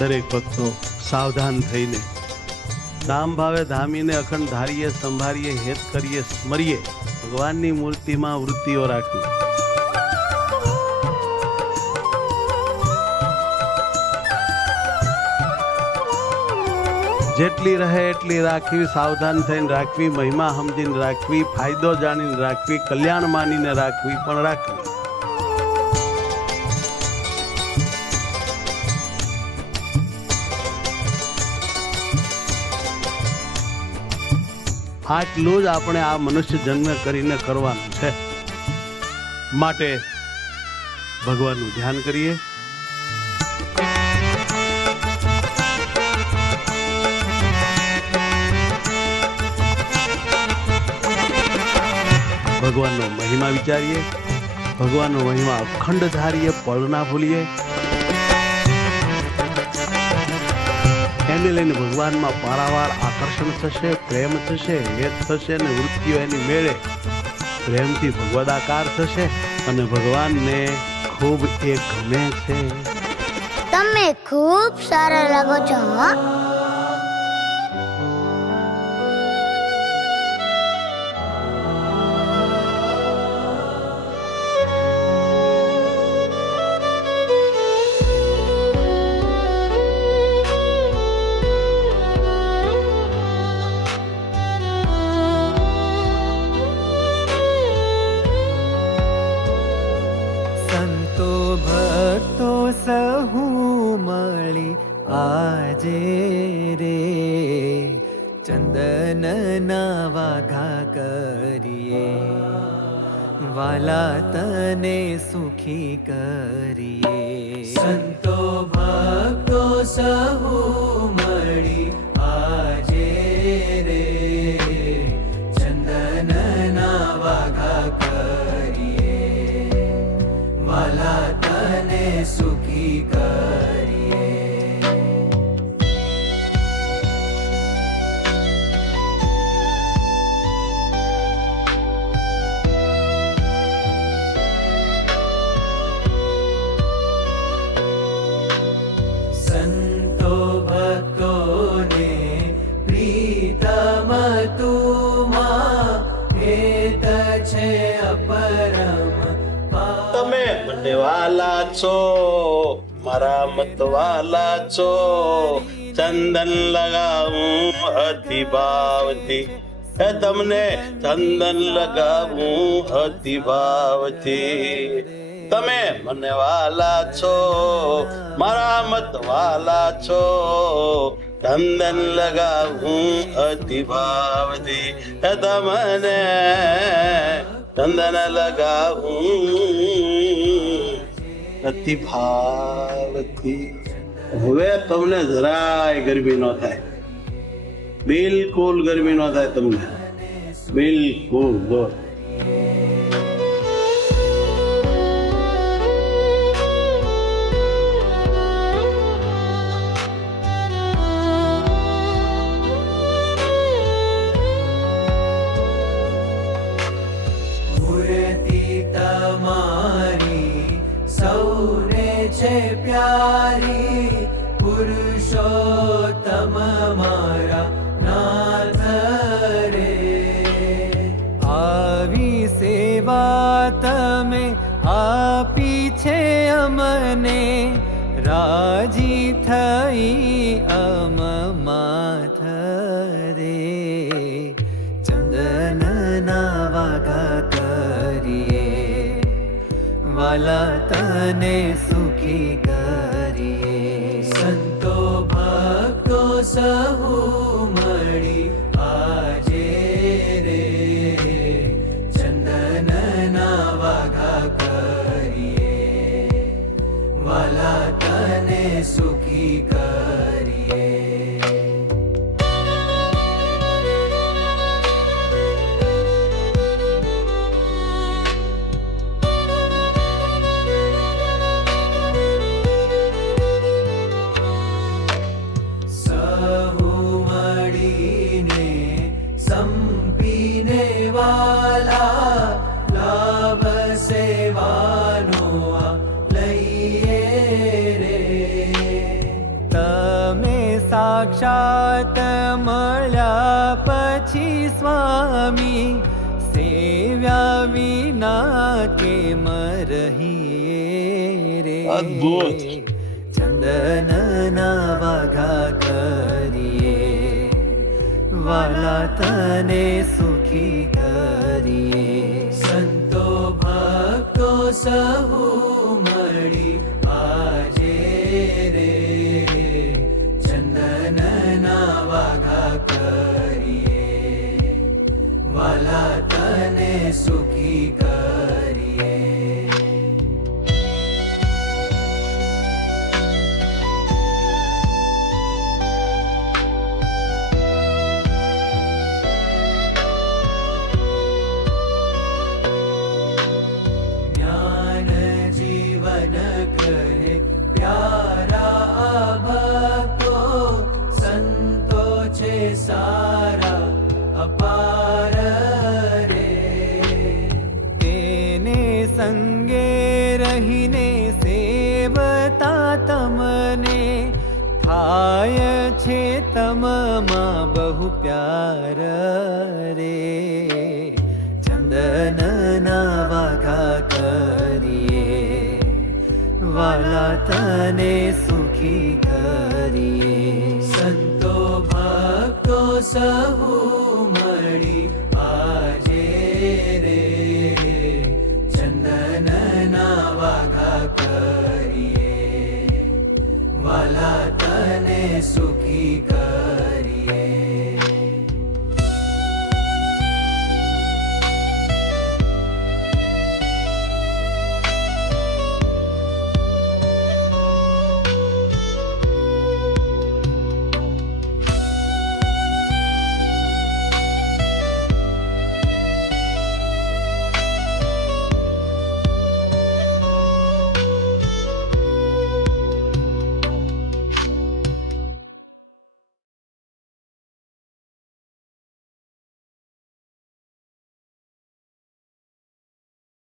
દરેક ભક્તો સાવધાન થઈને ધામ ભાવે ધામીને અખંડ ધારીએ, સંભાળીએ, હેત કરીએ, સ્મરીએ, ભગવાનની મૂર્તિમાં વૃત્તિઓ રાખવી. જેટલી રહે એટલી રાખવી, સાવધાન થઈને રાખવી, મહિમા સમજીને રાખવી, ફાયદો જાણીને રાખવી, કલ્યાણ માનીને રાખવી, પણ રાખવી. આટલું જ આપણે આ મનુષ્ય જન્મ કરીને કરવાનું છે. માટે ભગવાનનું ધ્યાન કરીએ. ભગવાનનો મહિમા વિચારીએ, ભગવાનનો મહિમા અખંડ ધારીએ, પળ ના ભૂલીએ. એને લઈને ભગવાનમાં પારાવાર આકર્ષણ થશે, પ્રેમ થશે, હેત થશે અને વૃત્તિઓ એની મેળે પ્રેમથી ભગવદાકાર થશે અને ભગવાનને ખૂબ એ ગમે છે. તમે ખૂબ સારા લાગો છો. સંતો ભક્તો સહુ મળી આજે રે ચંદનના વાઘા કરીએ, વાલા તને સુખી કરીએ. સંતો ભક્તો સહુ મળી આજે રે ચંદનના વાઘા કરીએ, વાલા તને સુખી કરીએ. સંતો ભક્તોને પ્રીતમ તુમાં હેત છે અપરમ. તમે મને વાલા છો, મારા મત વાલા છો, ચંદન લગાવું અતિ ભાવથી. તમને ચંદન લગાવું અતિ ભાવથી. તમે મને વાલા છો, મારા મત વાલા છો, ચંદન લગાવું અતિ ભાવથી. તમને ચંદન લગાવું અતિ ભાવથી. હવે તમને જરાય ગરમી ન થાય, બિલકુલ ગરમી ન થાય તમને, બિલકુલ. તમારી સૌને છે પ્યારી, પુરુષોત્તમ મારા નાથ રે. આવી સેવા તમે આપી છે અમને, રાજી થઈ અમ માથ રે. ચંદનના વાઘા કરીએ, વાલા તને સુખી કરીએ. સંતો ભક્તો સહુ મળી આજે રે ચંદનના વાઘા કરીએ, વાલા તને સુખી કરીએ. તમે સાક્ષાત મળ્યા પછી સ્વામી સેવ્યા વિના કેમ રહીએ રે અદ્ભુત. ચંદનના વાઘા કરીએ વાલા તને સુખી કરીએ સંતો ભક્તો સહુ મળી આજે રે ચંદનના વાઘા કરીએ વાલા તને સુખી કરીએ કહે પ્યારા ભક્તો સંતો છે સારા અપાર રે તેને સંગે રહીને સેવતા તમને થાય છે તમમાં બહુ પ્યાર રે ચંદનના વાઘા કરીએ વાલા તને સુખી કરીએ સંતો ભક્તો સહુ મળી આજે રે ચંદનના વાઘા કરીએ વાલા તને સુખી કરીએ